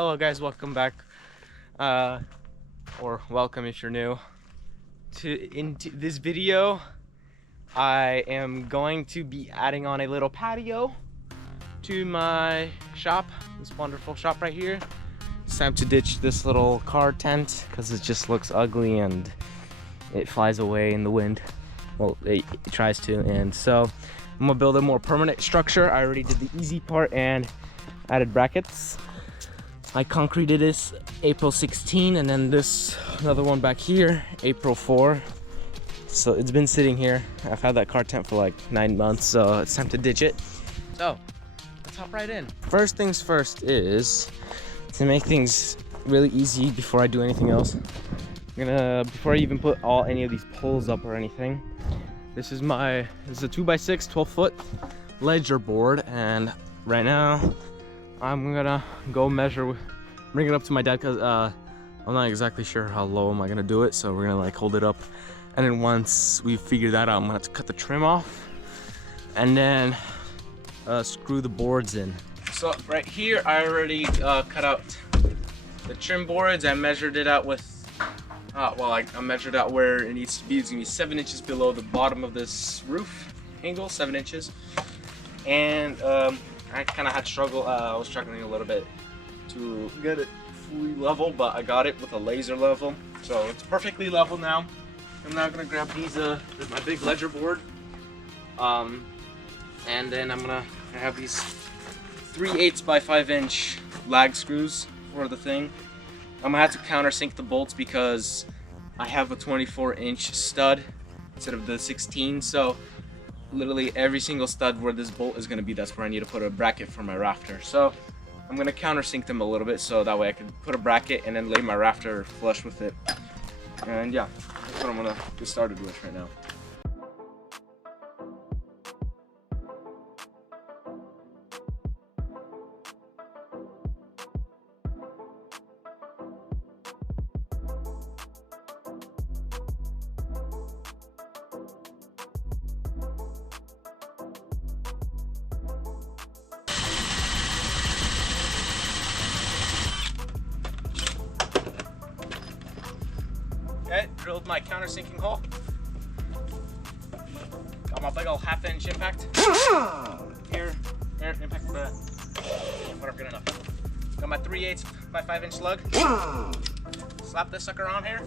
Hello guys, welcome back, or welcome if you're new. Into this video, I am going to be adding on a little patio to my shop, this wonderful shop right here. It's time to ditch this little car tent because it just looks ugly and it flies away in the wind. Well, it tries to, and so I'm gonna build a more permanent structure. I already did the easy part and added brackets. I concreted this April 16, and then this another one back here April 4. So it's been sitting here. I've had that car tent for like 9 months, so it's time to ditch it. So let's hop right in. First things first is to make things really easy before I do anything else. I'm gonna, before I even put any of these poles up or anything, this is a 2x6 12-foot ledger board, and right now I'm gonna go bring it up to my dad because I'm not exactly sure how low am I gonna do it, so we're gonna like hold it up, and then once we figure that out, I'm gonna have to cut the trim off and then screw the boards in. So right here I already cut out the trim boards. I measured it out with I measured out where it needs to be. It's gonna be 7 inches below the bottom of this roof angle, 7 inches, and I kind of had struggle. I was struggling a little bit to get it fully level, but I got it with a laser level, so it's perfectly level now. I'm now gonna grab these. This is my big ledger board, and then I have these 3/8 by 5 inch lag screws for the thing. I'm gonna have to countersink the bolts because I have a 24-inch stud instead of the 16, so literally every single stud where this bolt is going to be, that's where I need to put a bracket for my rafter. So I'm going to countersink them a little bit so that way I can put a bracket and then lay my rafter flush with it. And yeah, that's what I'm going to get started with right now. Okay, drilled my countersinking hole. Got my big old 1/2 inch impact. Here, impact whatever, good enough. Got my 3/8 by 5 inch lug. Slap this sucker on here.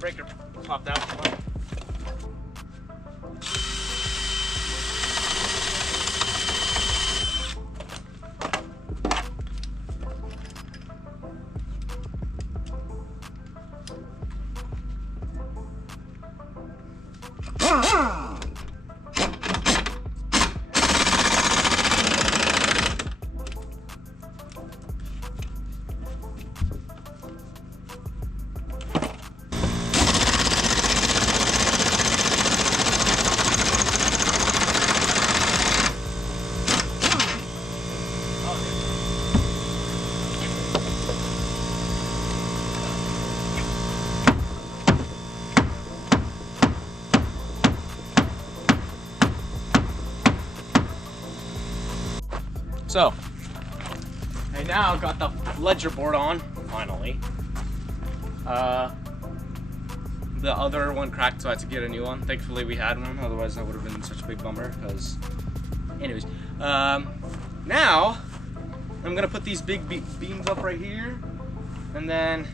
Breaker popped out. So, I now got the ledger board on, finally. The other one cracked, so I had to get a new one. Thankfully we had one, otherwise that would have been such a big bummer, because... Anyways, now, I'm gonna put these big beams up right here, and then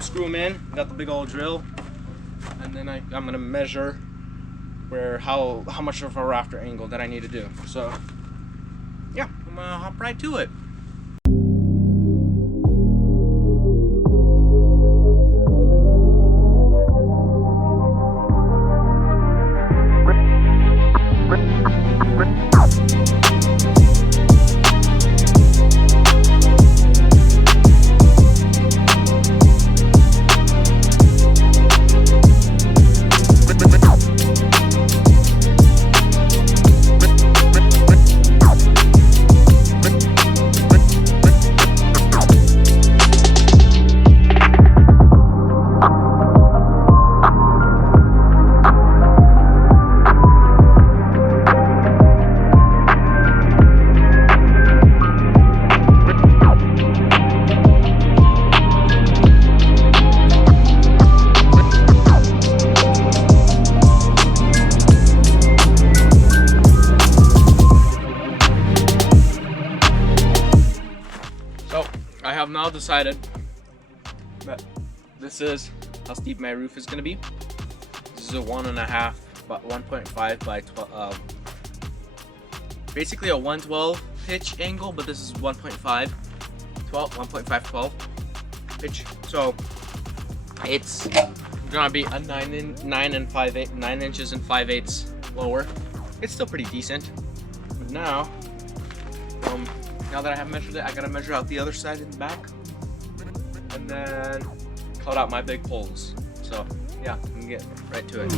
screw them in. Got the big old drill, and then I'm gonna measure how much of a rafter angle that I need to do. So, yeah, I'm gonna hop right to it. decided, but this is how steep my roof is gonna be. This is a 1.5, but 1.5 by 12. Basically a 112 pitch angle, but this is 1.5 pitch. So it's gonna be a 9 inches and 5/8 lower. It's still pretty decent. But now that I have measured it, I gotta measure out the other side and back, and then cut out my big poles. So yeah, we can get right to it.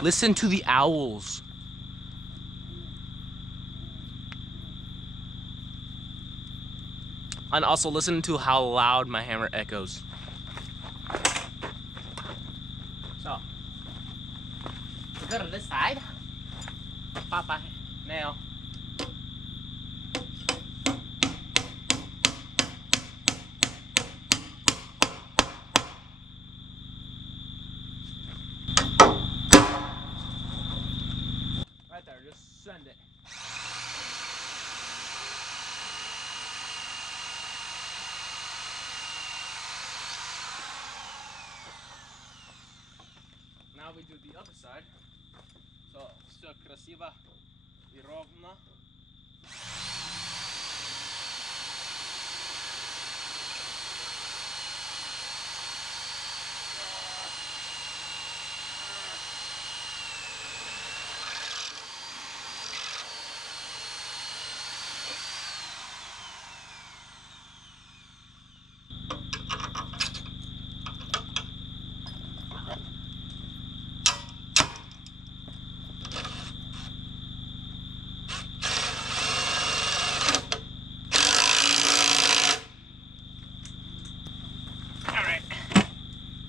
Listen to the owls. And also listen to how loud my hammer echoes. So, we go to this side. Papa, nail. Right there, just send it. Now we do the other side. So, все красиво и ровно.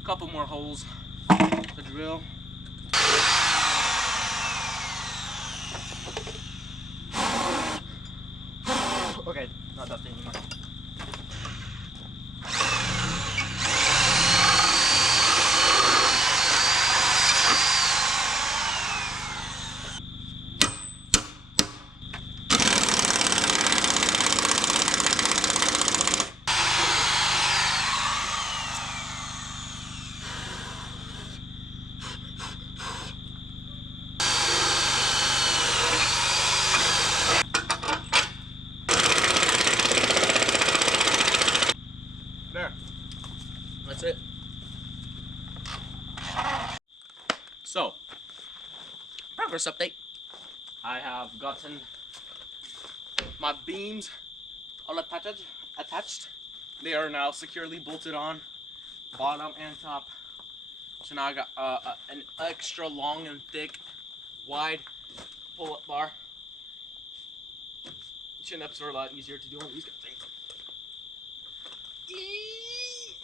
Couple more holes to drill. Okay, not that thing anymore. That's it. So, progress update. I have gotten my beams all attached. They are now securely bolted on, bottom and top. So now I got an extra long and thick, wide pull-up bar. Chin-ups are a lot easier to do on these things.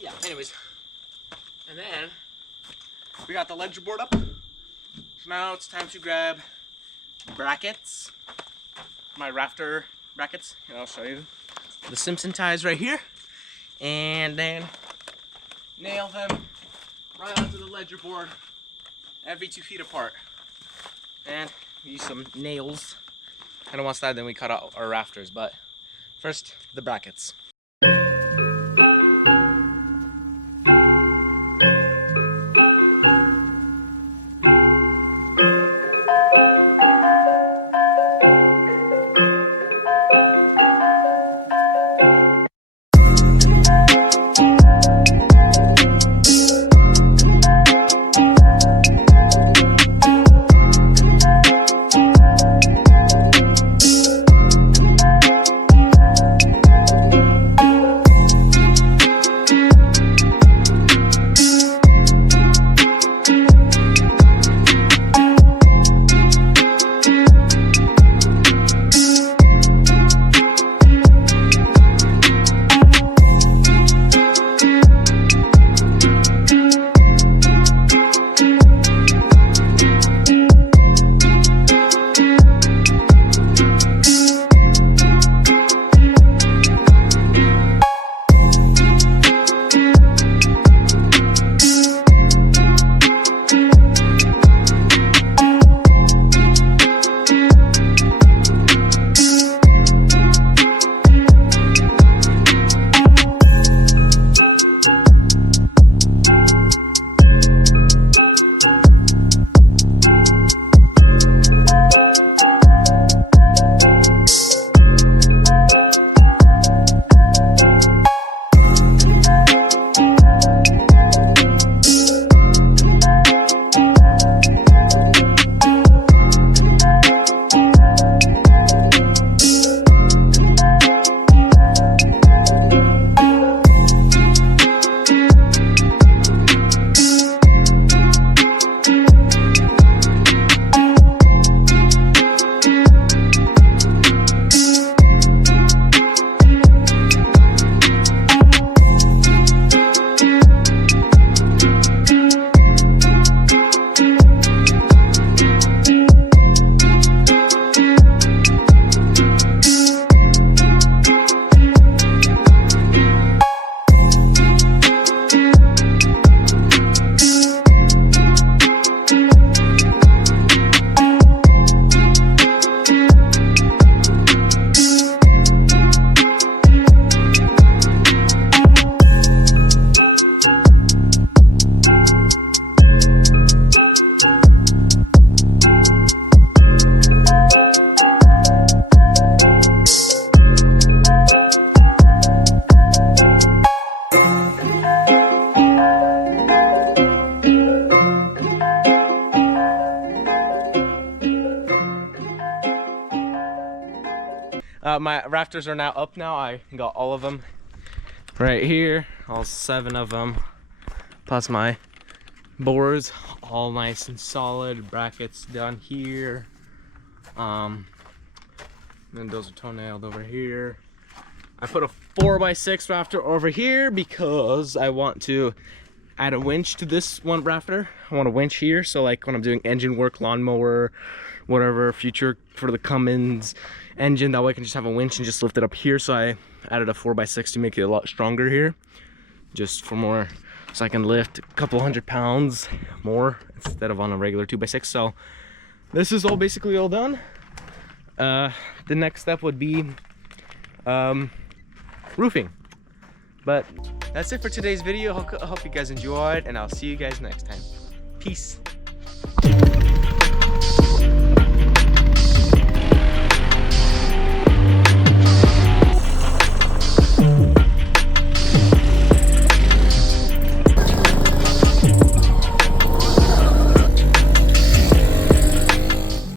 Yeah, anyways. And then we got the ledger board up. So now it's time to grab brackets. My Rafter brackets. And I'll show you. The Simpson ties right here. And then nail them right onto the ledger board every 2 feet apart. And use some nails. And once that, then we cut out our rafters. But First, the brackets. My rafters are now up now. I got all of them right here, all 7 of them, plus my boards, all nice and solid. Brackets done here. Then those are toenailed over here. I put a 4x6 rafter over here because I want to add a winch to this one rafter. I want a winch here, so like when I'm doing engine work, lawnmower, whatever, future for the Cummins engine, that way I can just have a winch and just lift it up here. So I added a 4x6 to make it a lot stronger here, just for more, so I can lift a couple 100 pounds more instead of on a regular 2x6. So this is all basically all done. The next step would be roofing. But that's it for today's video. I hope you guys enjoyed, and I'll see you guys next time. Peace.